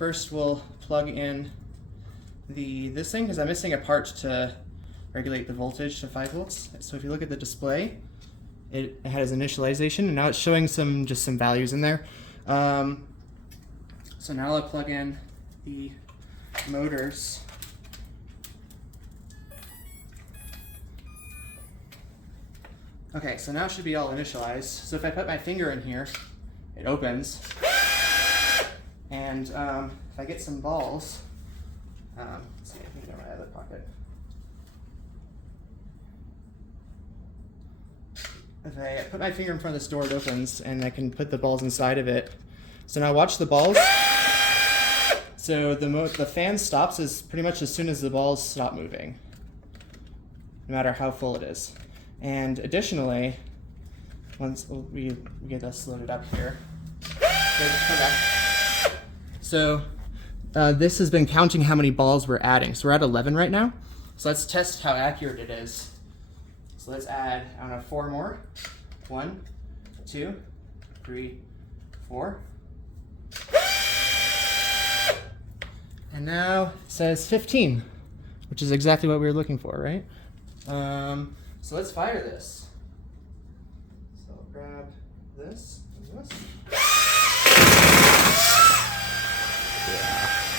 first we'll plug in this thing, because I'm missing a part to regulate the voltage to 5 volts. So if you look at the display, it has initialization, and now it's showing just some values in there. So now I'll plug in the motors. Okay, so now it should be all initialized. So if I put my finger in here, it opens. And if I get some balls, let's see, I can go in my other pocket. If I put my finger in front of this door, it opens, and I can put the balls inside of it. So now watch the balls. So the fan stops pretty much as soon as the balls stop moving, no matter how full it is. And additionally, once we get this loaded up here, so this has been counting how many balls we're adding. So we're at 11 right now. So let's test how accurate it is. So let's add, I don't know, 4 more. 1, 2, 3, 4. And now it says 15, which is exactly what we were looking for, right? So let's fire this. So I'll grab this and this. Yeah.